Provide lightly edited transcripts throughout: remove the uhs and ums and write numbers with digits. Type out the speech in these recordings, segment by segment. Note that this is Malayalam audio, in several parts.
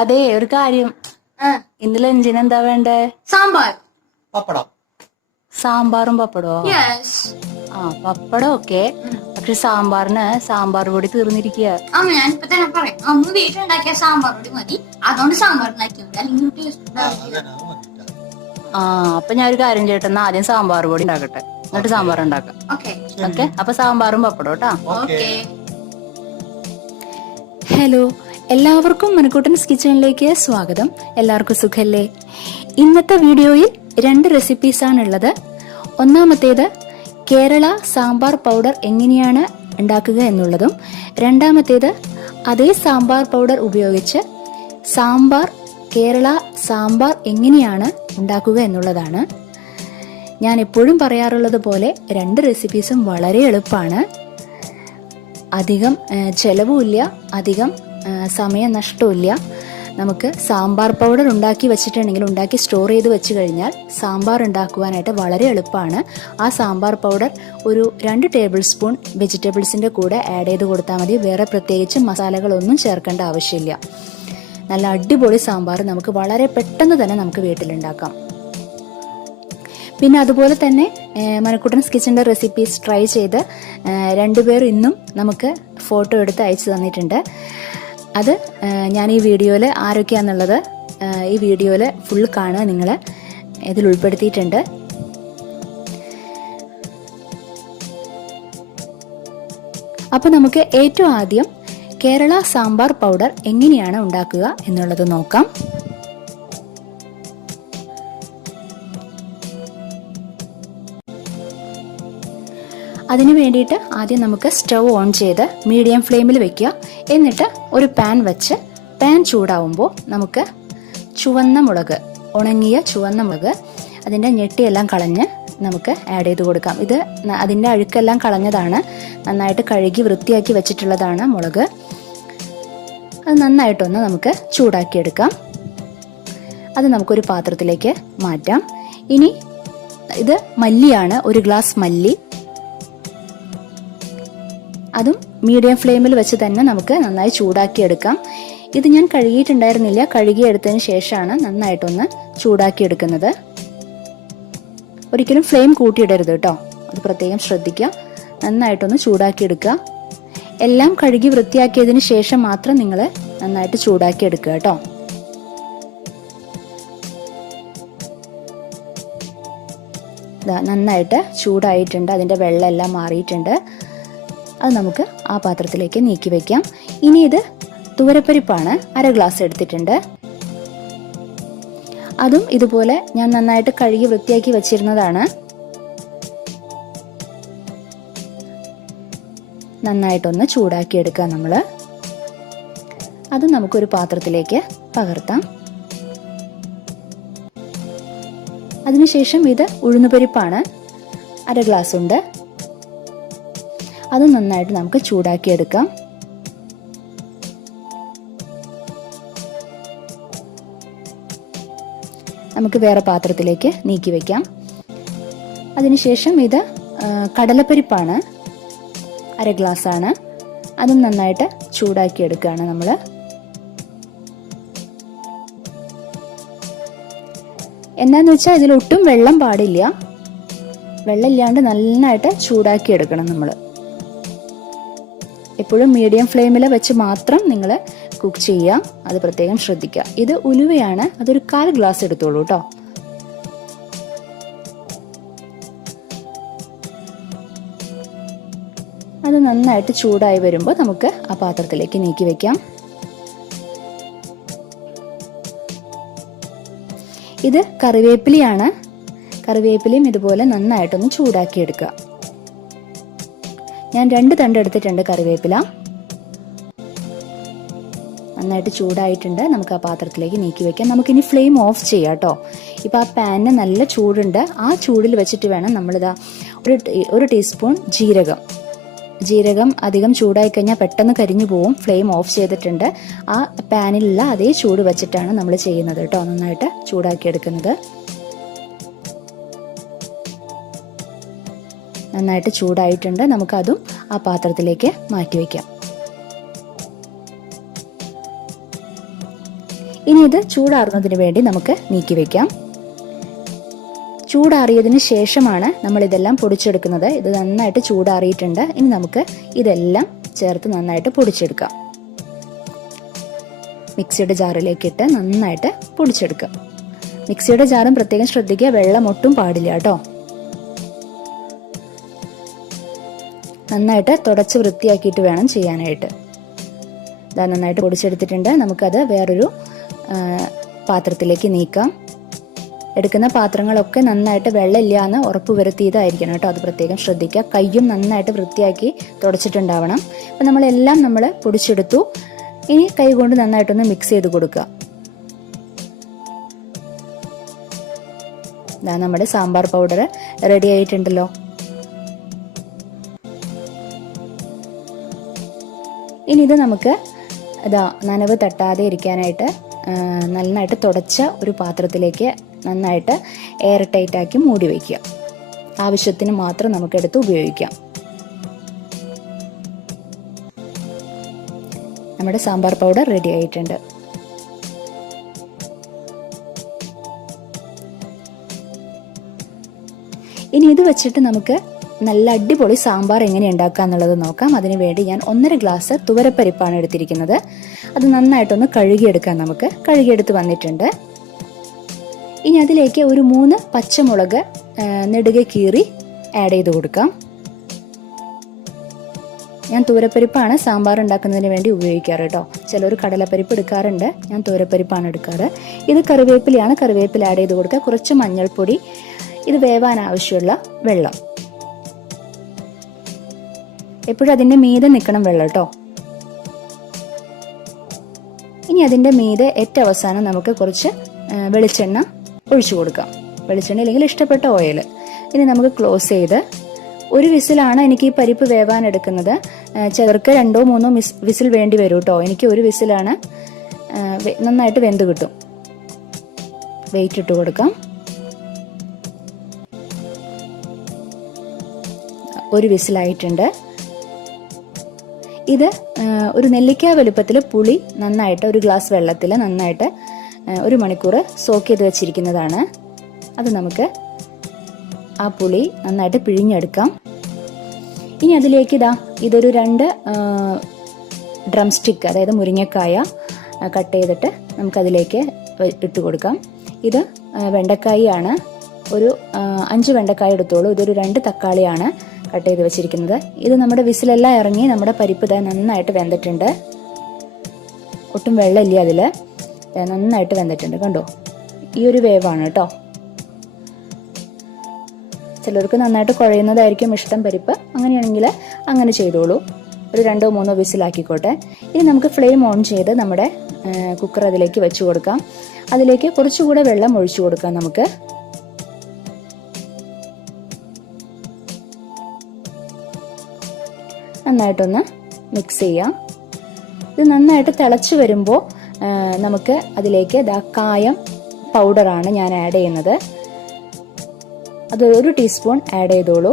അതെ, ഒരു കാര്യം. ഇന്ന് ലഞ്ചിന് എന്താ വേണ്ടേ? സാമ്പാർ, പപ്പടം. സാമ്പാറും പപ്പടോ? ആ, പപ്പടം ഓക്കെ. പക്ഷെ സാമ്പാറിന് സാമ്പാർ പൊടി തീർന്നിരിക്കുക. അമ്മ ഞാനിപ്പോ തന്നെ പറയാം, അമ്മ വീട്ടിലുണ്ടാക്കിയ സാമ്പാർ പൊടി മതി, അതുകൊണ്ട് സാമ്പാർ ഉണ്ടാക്കിയത്, അല്ലെങ്കിൽ ടേസ്റ്റ് ഉണ്ടാവില്ല. ആ, അപ്പൊ ഞാൻ ഒരു കാര്യം ചെയ്യട്ടെ, എന്നാ ആദ്യം സാമ്പാർ പൊടി ഉണ്ടാക്കട്ടെ, എന്നിട്ട് സാമ്പാർ ഉണ്ടാക്കാം. ഓക്കെ, അപ്പൊ സാമ്പാറും പപ്പടം കേട്ടാ. ഹലോ, എല്ലാവർക്കും മണിക്കൂട്ടൻസ് കിച്ചണിലേക്ക് സ്വാഗതം. എല്ലാവർക്കും സുഖല്ലേ? ഇന്നത്തെ വീഡിയോയിൽ 2 റെസിപ്പീസാണുള്ളത്. ഒന്നാമത്തേത് കേരള സാമ്പാർ പൗഡർ എങ്ങനെയാണ് ഉണ്ടാക്കുക എന്നുള്ളതും, രണ്ടാമത്തേത് അതേ സാമ്പാർ പൗഡർ ഉപയോഗിച്ച് കേരള സാമ്പാർ എങ്ങനെയാണ് ഉണ്ടാക്കുക എന്നുള്ളതാണ്. ഞാൻ എപ്പോഴും പറയാറുള്ളത് പോലെ 2 റെസിപ്പീസും വളരെ എളുപ്പമാണ്. അധികം ചെലവുമില്ല, അധികം സമയനഷ്ടമില്ല. നമുക്ക് സാമ്പാർ പൗഡർ ഉണ്ടാക്കി വെച്ചിട്ടുണ്ടെങ്കിൽ, ഉണ്ടാക്കി സ്റ്റോർ ചെയ്ത് വെച്ച് കഴിഞ്ഞാൽ സാമ്പാർ ഉണ്ടാക്കുവാനായിട്ട് വളരെ എളുപ്പമാണ്. ആ സാമ്പാർ പൗഡർ ഒരു 2 ടേബിൾ സ്പൂൺ വെജിറ്റബിൾസിൻ്റെ കൂടെ ആഡ് ചെയ്ത് കൊടുത്താൽ മതി. വേറെ പ്രത്യേകിച്ച് മസാലകളൊന്നും ചേർക്കേണ്ട ആവശ്യമില്ല. നല്ല അടിപൊളി സാമ്പാർ നമുക്ക് വളരെ പെട്ടെന്ന് തന്നെ നമുക്ക് വീട്ടിലുണ്ടാക്കാം. പിന്നെ അതുപോലെ തന്നെ മണിക്കൂട്ടൻസ് കിച്ചൻ്റെ റെസിപ്പീസ് ട്രൈ ചെയ്ത് 2 പേർ ഇന്നും നമുക്ക് ഫോട്ടോ എടുത്ത് അയച്ചു തന്നിട്ടുണ്ട്. അത് ഞാൻ ഈ വീഡിയോയിൽ ആരൊക്കെയാണെന്നുള്ളത് ഈ വീഡിയോയിൽ ഫുൾ കാണുക, നിങ്ങൾ ഇതിൽ ഉൾപ്പെടുത്തിയിട്ടുണ്ട്. അപ്പോൾ നമുക്ക് ഏറ്റവും ആദ്യം കേരള സാമ്പാർ പൗഡർ എങ്ങനെയാണ് ഉണ്ടാക്കുക എന്നുള്ളത് നോക്കാം. അതിനു വേണ്ടിയിട്ട് ആദ്യം നമുക്ക് സ്റ്റൗ ഓൺ ചെയ്ത് മീഡിയം ഫ്ലെയിമിൽ വെക്കുക. എന്നിട്ട് ഒരു പാൻ വെച്ച് പാൻ ചൂടാവുമ്പോൾ നമുക്ക് ഉണങ്ങിയ ചുവന്ന മുളക് അതിൻ്റെ ഞെട്ടിയെല്ലാം കളഞ്ഞ് നമുക്ക് ആഡ് ചെയ്ത് കൊടുക്കാം. ഇത് അതിൻ്റെ അഴുക്കെല്ലാം കളഞ്ഞതാണ്, നന്നായിട്ട് കഴുകി വൃത്തിയാക്കി വെച്ചിട്ടുള്ളതാണ് മുളക്. അത് നന്നായിട്ടൊന്ന് നമുക്ക് ചൂടാക്കിയെടുക്കാം. അത് നമുക്കൊരു പാത്രത്തിലേക്ക് മാറ്റാം. ഇനി ഇത് മല്ലിയാണ്, 1 ഗ്ലാസ് മല്ലി. അതും മീഡിയം ഫ്ലെയിമിൽ വെച്ച് തന്നെ നമുക്ക് നന്നായി ചൂടാക്കിയെടുക്കാം. ഇത് ഞാൻ കഴുകിയിട്ടുണ്ടായിരുന്നില്ല, കഴുകിയെടുത്തതിന് ശേഷമാണ് നന്നായിട്ടൊന്ന് ചൂടാക്കിയെടുക്കുന്നത്. ഒരിക്കലും ഫ്ലെയിം കൂട്ടിയിടരുത് കേട്ടോ, അത് പ്രത്യേകം ശ്രദ്ധിക്കുക. നന്നായിട്ടൊന്ന് ചൂടാക്കിയെടുക്കുക. എല്ലാം കഴുകി വൃത്തിയാക്കിയതിന് ശേഷം മാത്രം നിങ്ങൾ നന്നായിട്ട് ചൂടാക്കിയെടുക്കുക കേട്ടോ. നന്നായിട്ട് ചൂടായിട്ടുണ്ട്, അതിൻ്റെ വെള്ളമെല്ലാം മാറിയിട്ടുണ്ട്. അത് നമുക്ക് ആ പാത്രത്തിലേക്ക് നീക്കി വെക്കാം. ഇനി ഇത് തുവരപ്പരിപ്പാണ്, 1/2 ഗ്ലാസ് എടുത്തിട്ടുണ്ട്. അതും ഇതുപോലെ ഞാൻ നന്നായിട്ട് കഴുകി വൃത്തിയാക്കി വെച്ചിരുന്നതാണ്. നന്നായിട്ടൊന്ന് ചൂടാക്കി എടുക്കാം നമ്മൾ. അത് നമുക്കൊരു പാത്രത്തിലേക്ക് പകർത്താം. അതിനുശേഷം ഇത് ഉഴുന്നുപരിപ്പാണ്, 1/2 ഗ്ലാസ് ഉണ്ട്. അത് നന്നായിട്ട് നമുക്ക് ചൂടാക്കിയെടുക്കാം. നമുക്ക് വേറെ പാത്രത്തിലേക്ക് നീക്കി വെക്കാം. അതിനുശേഷം ഇത് കടലപ്പരിപ്പാണ്, 1/2 ഗ്ലാസ് ആണ്. അതും നന്നായിട്ട് ചൂടാക്കിയെടുക്കുകയാണ് നമ്മൾ. എന്താന്ന് വെച്ചാൽ ഇതിലൊട്ടും വെള്ളം പാടില്ല, വെള്ളമില്ലാണ്ട് നന്നായിട്ട് ചൂടാക്കിയെടുക്കണം നമ്മൾ. എപ്പോഴും മീഡിയം ഫ്ലെയിമിൽ വെച്ച് മാത്രം നിങ്ങൾ കുക്ക് ചെയ്യുക, അത് പ്രത്യേകം ശ്രദ്ധിക്കുക. ഇത് ഉലുവയാണ്, അതൊരു 1/4 ഗ്ലാസ് എടുത്തോളൂ കേട്ടോ. അത് നന്നായിട്ട് ചൂടായി വരുമ്പോൾ നമുക്ക് ആ പാത്രത്തിലേക്ക് നീക്കി വെക്കാം. ഇത് കറിവേപ്പിലയാണ്, കറിവേപ്പിലയും ഇതുപോലെ നന്നായിട്ടൊന്ന് ചൂടാക്കിയെടുക്കുക. ഞാൻ 2 തണ്ട് എടുത്തിട്ടുണ്ട് കറിവേപ്പില. നന്നായിട്ട് ചൂടായിട്ടുണ്ട്, നമുക്ക് ആ പാത്രത്തിലേക്ക് നീക്കി വെക്കാം. നമുക്കിനി ഫ്ലെയിം ഓഫ് ചെയ്യാം കേട്ടോ. ഇപ്പം ആ പാനിന് നല്ല ചൂടുണ്ട്, ആ ചൂടിൽ വെച്ചിട്ട് വേണം നമ്മളിതാ ഒരു ടീസ്പൂൺ ജീരകം അധികം ചൂടായി കഴിഞ്ഞാൽ പെട്ടെന്ന് കരിഞ്ഞു പോവും. ഫ്ലെയിം ഓഫ് ചെയ്തിട്ടുണ്ട്. ആ പാനിലുള്ള അതേ ചൂട് വെച്ചിട്ടാണ് നമ്മൾ ചെയ്യുന്നത് കേട്ടോ. നന്നായിട്ട് ചൂടാക്കി എടുക്കുന്നത്. നന്നായിട്ട് ചൂടായിട്ടുണ്ട്, നമുക്കതും ആ പാത്രത്തിലേക്ക് മാറ്റി വയ്ക്കാം. ഇനി ഇത് ചൂടാറുന്നതിന് വേണ്ടി നമുക്ക് നീക്കി വെക്കാം. ചൂടാറിയതിന് ശേഷമാണ് നമ്മൾ ഇതെല്ലാം പൊടിച്ചെടുക്കുന്നത്. ഇത് നന്നായിട്ട് ചൂടാറിയിട്ടുണ്ട്. ഇനി നമുക്ക് ഇതെല്ലാം ചേർത്ത് നന്നായിട്ട് പൊടിച്ചെടുക്കാം. മിക്സിയുടെ ജാറിലേക്ക് ഇട്ട് നന്നായിട്ട് പൊടിച്ചെടുക്കാം. മിക്സിയുടെ ജാറും പ്രത്യേകം ശ്രദ്ധിക്കുക, വെള്ളം ഒട്ടും പാടില്ല കേട്ടോ. നന്നായിട്ട് തുടച്ച് വൃത്തിയാക്കിയിട്ട് വേണം ചെയ്യാനായിട്ട്. ഇതാ നന്നായിട്ട് പൊടിച്ചെടുത്തിട്ടുണ്ട്. നമുക്കത് വേറൊരു പാത്രത്തിലേക്ക് നീക്കാം. എടുക്കുന്ന പാത്രങ്ങളൊക്കെ നന്നായിട്ട് വെള്ളമില്ല എന്ന് ഉറപ്പ് വരുത്തിയതായിരിക്കണം കേട്ടോ. അത് പ്രത്യേകം ശ്രദ്ധിക്കുക. കയ്യും നന്നായിട്ട് വൃത്തിയാക്കി തുടച്ചിട്ടുണ്ടാവണം. അപ്പം നമ്മളെല്ലാം നമ്മൾ പൊടിച്ചെടുത്തു. ഇനി കൈ കൊണ്ട് നന്നായിട്ടൊന്ന് മിക്സ് ചെയ്ത് കൊടുക്കുക. ഇതാ നമ്മുടെ സാമ്പാർ പൗഡർ റെഡി ആയിട്ടുണ്ടല്ലോ. ഇനി ഇത് നമുക്ക് ഇതാ നനവ് തട്ടാതെ ഇരിക്കാനായിട്ട് നന്നായിട്ട് തുടച്ച ഒരു പാത്രത്തിലേക്ക് നന്നായിട്ട് എയർ ടൈറ്റ് ആക്കി മൂടി വയ്ക്കുക. ആവശ്യത്തിന് മാത്രം നമുക്കെടുത്ത് ഉപയോഗിക്കാം. നമ്മുടെ സാമ്പാർ പൗഡർ റെഡി ആയിട്ടുണ്ട്. ഇനി ഇത് വെച്ചിട്ട് നമുക്ക് നല്ല അടിപൊളി സാമ്പാർ എങ്ങനെ ഉണ്ടാക്കുക എന്നുള്ളത് നോക്കാം. അതിനുവേണ്ടി ഞാൻ 1.5 ഗ്ലാസ് തുവരപ്പരിപ്പാണ് എടുത്തിരിക്കുന്നത്. അത് നന്നായിട്ടൊന്ന് കഴുകിയെടുക്കാം. നമുക്ക് കഴുകിയെടുത്ത് വന്നിട്ടുണ്ട്. ഇനി അതിലേക്ക് ഒരു 3 പച്ചമുളക് നെടുകെ കീറി ആഡ് ചെയ്ത് കൊടുക്കാം. ഞാൻ തുവരപ്പരിപ്പാണ് സാമ്പാർ ഉണ്ടാക്കുന്നതിന് വേണ്ടി ഉപയോഗിക്കാറ് കേട്ടോ. ചിലർ കടലപ്പരിപ്പ് എടുക്കാറുണ്ട്. ഞാൻ തുവരപ്പരിപ്പാണ് എടുക്കാറ്. ഇത് കറിവേപ്പിലയാണ്. കറിവേപ്പില ആഡ് ചെയ്ത് കൊടുക്കുക. കുറച്ച് മഞ്ഞൾപ്പൊടി, ഇത് വേവാൻ ആവശ്യമുള്ള വെള്ളം. എപ്പോഴും അതിൻ്റെ മീതെ നിൽക്കണം വെള്ളം കേട്ടോ. ഇനി അതിൻ്റെ മീതെ ഏറ്റവും അവസാനം നമുക്ക് കുറച്ച് വെളിച്ചെണ്ണ ഒഴിച്ചു കൊടുക്കാം. വെളിച്ചെണ്ണ അല്ലെങ്കിൽ ഇഷ്ടപ്പെട്ട ഓയിൽ. ഇനി നമുക്ക് ക്ലോസ് ചെയ്ത് ഒരു വിസിലാണ് എനിക്ക് ഈ പരിപ്പ് വേവാൻ എടുക്കുന്നത്. ചിലർക്ക് 2-3 വിസിൽ വേണ്ടി വരും കേട്ടോ. എനിക്ക് ഒരു വിസിലാണ് നന്നായിട്ട് വെന്ത് കിട്ടും. വെയിറ്റ് ഇട്ട് കൊടുക്കാം. ഒരു വിസിലായിട്ടുണ്ട്. ഇത് ഒരു നെല്ലിക്ക വലുപ്പത്തിൽ പുളി നന്നായിട്ട് ഒരു ഗ്ലാസ് വെള്ളത്തിൽ നന്നായിട്ട് 1 മണിക്കൂർ സോക്ക് ചെയ്ത് വെച്ചിരിക്കുന്നതാണ്. അത് നമുക്ക് ആ പുളി നന്നായിട്ട് പിഴിഞ്ഞെടുക്കാം. ഇനി അതിലേക്ക് ഇതൊരു 2 ഡ്രം സ്റ്റിക്ക്, അതായത് മുരിങ്ങക്കായ കട്ട് ചെയ്തിട്ട് നമുക്കതിലേക്ക് ഇട്ട് കൊടുക്കാം. ഇത് വെണ്ടക്കായാണ്. ഒരു 5 വെണ്ടക്കായ എടുത്തോളൂ. ഇതൊരു 2 തക്കാളിയാണ് കട്ട് ചെയ്ത് വെച്ചിരിക്കുന്നത്. ഇത് നമ്മുടെ വിസിലെല്ലാം ഇറങ്ങി നമ്മുടെ പരിപ്പ് നന്നായിട്ട് വെന്തിട്ടുണ്ട്. ഒട്ടും വെള്ളമില്ല അതിൽ. നന്നായിട്ട് വെന്തിട്ടുണ്ട് കണ്ടോ. ഈ ഒരു വേവാണ് കേട്ടോ. ചിലർക്ക് നന്നായിട്ട് കുഴയുന്നതായിരിക്കും ഇഷ്ടം പരിപ്പ്. അങ്ങനെയാണെങ്കിൽ അങ്ങനെ ചെയ്തോളൂ. ഒരു 2-3 വിസിലാക്കിക്കോട്ടെ. ഇനി നമുക്ക് ഫ്ലെയിം ഓൺ ചെയ്ത് നമ്മുടെ കുക്കർ അതിലേക്ക് വെച്ച് കൊടുക്കാം. അതിലേക്ക് കുറച്ചുകൂടെ വെള്ളം ഒഴിച്ചു കൊടുക്കാം. നമുക്ക് നന്നായിട്ടൊന്ന് മിക്സ് ചെയ്യാം. ഇത് നന്നായിട്ട് തിളച്ച് വരുമ്പോൾ നമുക്ക് അതിലേക്ക് കായം പൗഡറാണ് ഞാൻ ആഡ് ചെയ്യുന്നത്. അത് 1 ടീസ്പൂൺ ആഡ് ചെയ്തോളൂ.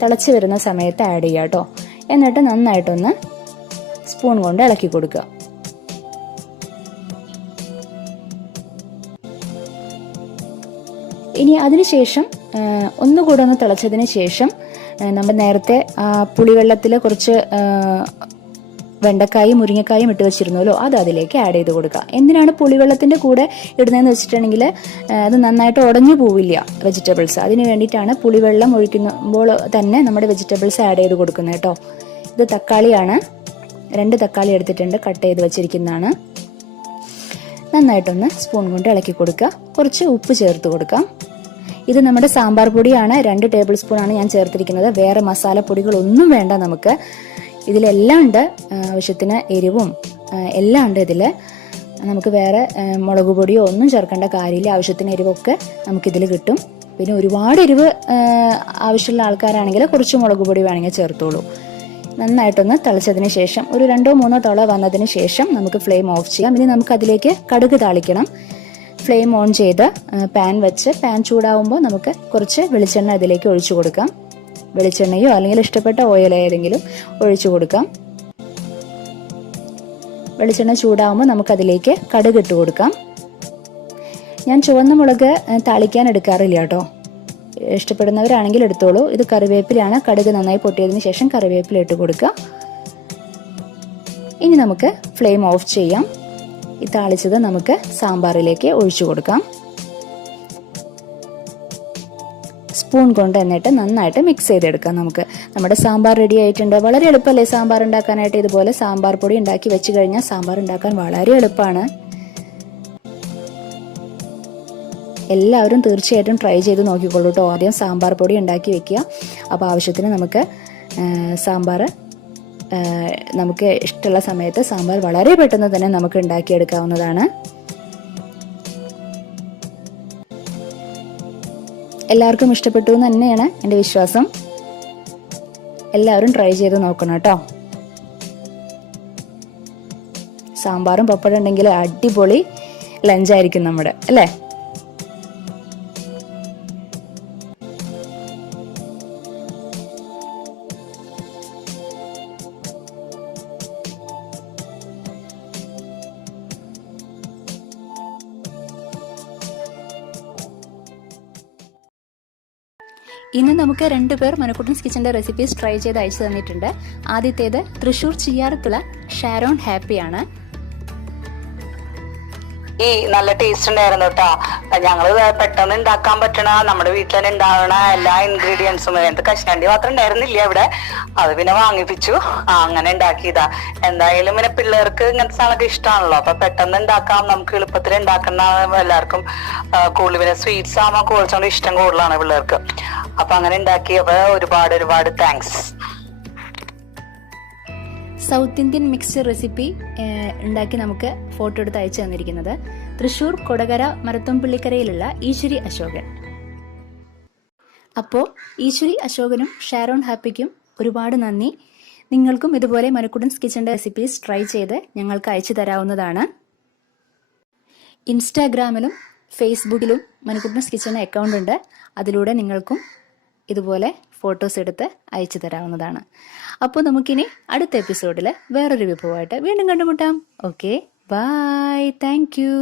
തിളച്ച് വരുന്ന സമയത്ത് ആഡ് ചെയ്യാം കേട്ടോ. എന്നിട്ട് നന്നായിട്ടൊന്ന് സ്പൂൺ കൊണ്ട് ഇളക്കി കൊടുക്കുക. ഇനി അതിനുശേഷം ഒന്നുകൂടെ ഒന്ന് തിളച്ചതിന് ശേഷം നമ്മൾ നേരത്തെ പുളിവെള്ളത്തിൽ കുറച്ച് വെണ്ടക്കായും മുരിങ്ങക്കായും ഇട്ട് വെച്ചിരുന്നല്ലോ, അത് അതിലേക്ക് ആഡ് ചെയ്ത് കൊടുക്കുക. എന്തിനാണ് പുളിവെള്ളത്തിന്റെ കൂടെ ഇടുന്നതെന്ന് വെച്ചിട്ടുണ്ടെങ്കിൽ അത് നന്നായിട്ട് ഉടഞ്ഞു പോവില്ല വെജിറ്റബിൾസ്. അതിന് വേണ്ടിയിട്ടാണ് പുളിവെള്ളം ഒഴിക്കുമ്പോൾ തന്നെ നമ്മുടെ വെജിറ്റബിൾസ് ആഡ് ചെയ്ത് കൊടുക്കുന്നത് കേട്ടോ. ഇത് തക്കാളിയാണ്. 2 തക്കാളി എടുത്തിട്ടുണ്ട്, കട്ട് ചെയ്ത് വെച്ചിരിക്കുന്നതാണ്. നന്നായിട്ടൊന്ന് സ്പൂൺ കൊണ്ട് ഇളക്കി കൊടുക്കുക. കുറച്ച് ഉപ്പ് ചേർത്ത് കൊടുക്കാം. ഇത് നമ്മുടെ സാമ്പാർ പൊടിയാണ്. 2 ടേബിൾ സ്പൂൺ ആണ് ഞാൻ ചേർത്തിരിക്കുന്നത്. വേറെ മസാലപ്പൊടികളൊന്നും വേണ്ട നമുക്ക്. ഇതിലെല്ലാം ഉണ്ട്. ആവശ്യത്തിന് എരിവും എല്ലാം ഉണ്ട് ഇതിൽ. നമുക്ക് വേറെ മുളക് പൊടിയോ ഒന്നും ചേർക്കേണ്ട കാര്യമില്ല. ആവശ്യത്തിന് എരിവൊക്കെ നമുക്കിതിൽ കിട്ടും. പിന്നെ ഒരുപാട് എരിവ് ആവശ്യമുള്ള ആൾക്കാരാണെങ്കിൽ കുറച്ച് മുളക് പൊടി വേണമെങ്കിൽ ചേർത്തോളൂ. നന്നായിട്ടൊന്ന് തിളച്ചതിന് ശേഷം ഒരു 2-3 തിള വന്നതിന് ശേഷം നമുക്ക് ഫ്ലെയിം ഓഫ് ചെയ്യാം. ഇനി നമുക്ക് അതിലേക്ക് കടുക് താളിക്കണം. ഫ്ലെയിം ഓൺ ചെയ്ത് പാൻ വെച്ച് പാൻ ചൂടാവുമ്പോൾ നമുക്ക് കുറച്ച് വെളിച്ചെണ്ണ അതിലേക്ക് ഒഴിച്ചു കൊടുക്കാം. വെളിച്ചെണ്ണയോ അല്ലെങ്കിൽ ഇഷ്ടപ്പെട്ട ഓയിൽ ഏതെങ്കിലും ഒഴിച്ചു കൊടുക്കാം. വെളിച്ചെണ്ണ ചൂടാവുമ്പോൾ നമുക്കതിലേക്ക് കടുക് ഇട്ട് കൊടുക്കാം. ഞാൻ ചുവന്ന മുളക് താളിക്കാൻ എടുക്കാറില്ല കേട്ടോ. ഇഷ്ടപ്പെടുന്നവരാണെങ്കിൽ എടുത്തോളൂ. ഇത് കറിവേപ്പിലാണ്. കടുക് നന്നായി പൊട്ടിയതിന് ശേഷം കറിവേപ്പില ഇട്ട് കൊടുക്കുക. ഇനി നമുക്ക് ഫ്ലെയിം ഓഫ് ചെയ്യാം. ഈ താളിച്ചത് നമുക്ക് സാമ്പാറിലേക്ക് ഒഴിച്ചു കൊടുക്കാം. സ്പൂൺ കൊണ്ട് എന്നിട്ട് നന്നായിട്ട് മിക്സ് ചെയ്തെടുക്കാം. നമ്മുടെ സാമ്പാർ റെഡി ആയിട്ടുണ്ട്. വളരെ എളുപ്പമല്ലേ സാമ്പാർ ഉണ്ടാക്കാനായിട്ട്? ഇതുപോലെ സാമ്പാർ പൊടി ഉണ്ടാക്കി വെച്ച് കഴിഞ്ഞാൽ സാമ്പാർ ഉണ്ടാക്കാൻ വളരെ എളുപ്പമാണ്. എല്ലാവരും തീർച്ചയായിട്ടും ട്രൈ ചെയ്ത് നോക്കിക്കോളൂ കേട്ടോ. ആദ്യം സാമ്പാർ പൊടി ഉണ്ടാക്കി വെക്കുക. അപ്പോൾ ആവശ്യത്തിന് നമുക്ക് സാമ്പാർ നമുക്ക് ഇഷ്ടമുള്ള സമയത്ത് സാമ്പാർ വളരെ പെട്ടെന്ന് തന്നെ നമുക്ക് ഉണ്ടാക്കിയെടുക്കാവുന്നതാണ്. എല്ലാവർക്കും ഇഷ്ടപ്പെട്ടു എന്ന് തന്നെയാണ് എൻ്റെ വിശ്വാസം. എല്ലാവരും ട്രൈ ചെയ്ത് നോക്കണം കേട്ടോ. സാമ്പാറും പപ്പടം ഉണ്ടെങ്കിൽ അടിപൊളി ലഞ്ചായിരിക്കും നമ്മുടെ, അല്ലേ? ഇന്ന് നമുക്ക് 2 പേർ മനക്കുട്ടൻസ് കിച്ചന്റെ റെസിപ്പീസ് ട്രൈ ചെയ്ത് അയച്ചു തന്നിട്ടുണ്ട്. ആദ്യത്തേത് തൃശ്ശൂർ ചിയ്യാറത്തുള്ള ഷാരോൺ ഹാപ്പിയാണ്. നല്ല ടേസ്റ്റ് ഉണ്ടായിരുന്നു കേട്ടോ. ഞങ്ങള് പെട്ടെന്ന് ഉണ്ടാക്കാൻ പറ്റണ നമ്മുടെ വീട്ടിൽ തന്നെ ഉണ്ടാവണ എല്ലാ ഇൻഗ്രീഡിയൻസും, എന്ത് കശുവണ്ടി മാത്രം ഉണ്ടായിരുന്നില്ല ഇവിടെ, അത് പിന്നെ വാങ്ങിപ്പിച്ചു. അങ്ങനെ ഉണ്ടാക്കിയതാ. എന്തായാലും പിന്നെ പിള്ളേർക്ക് ഇങ്ങനത്തെ സാധനമൊക്കെ ഇഷ്ടമാണല്ലോ. അപ്പൊ പെട്ടെന്ന് ഉണ്ടാക്കാം, നമുക്ക് എളുപ്പത്തിൽ ഉണ്ടാക്കുന്ന എല്ലാവർക്കും കൂടുതൽ. പിന്നെ സ്വീറ്റ്സ് ആകുമ്പോൾ കുറച്ചുകൂടി ഇഷ്ടം കൂടുതലാണ് പിള്ളേർക്ക്. അപ്പൊ അങ്ങനെ ഉണ്ടാക്കിയപ്പോ ഒരുപാട് thanks. South Indian mixed recipe ഉണ്ടാക്കി നമുക്ക് ഫോട്ടോ എടുത്ത് അയച്ചു തന്നിരിക്കുന്നത് തൃശ്ശൂർ കൊടകര മരത്തുംപള്ളിക്കരയിലുള്ള ഈശ്വരി അശോകൻ. അപ്പോൾ ഈശ്വരി അശോകനും ഷാരോൺ ഹാപ്പിക്കും ഒരുപാട് നന്ദി. നിങ്ങൾക്കും ഇതുപോലെ മനക്കുട്ടൻസ് കിച്ചന്റെ റെസിപ്പീസ് ട്രൈ ചെയ്ത് ഞങ്ങൾക്ക് അയച്ചു തരാവുന്നതാണ്. ഇൻസ്റ്റാഗ്രാമിലും ഫേസ്ബുക്കിലും മനക്കുട്ടൻസ് കിച്ചന്റെ അക്കൗണ്ട് ഉണ്ട്. അതിലൂടെ നിങ്ങൾക്കും ഇതുപോലെ ഫോട്ടോസ് എടുത്ത് അയച്ചു തരാവുന്നതാണ്. അപ്പോൾ നമുക്കിനി അടുത്ത എപ്പിസോഡിൽ വേറൊരു വിഭവമായിട്ട് വീണ്ടും കണ്ടുമുട്ടാം. Okay, bye, thank U.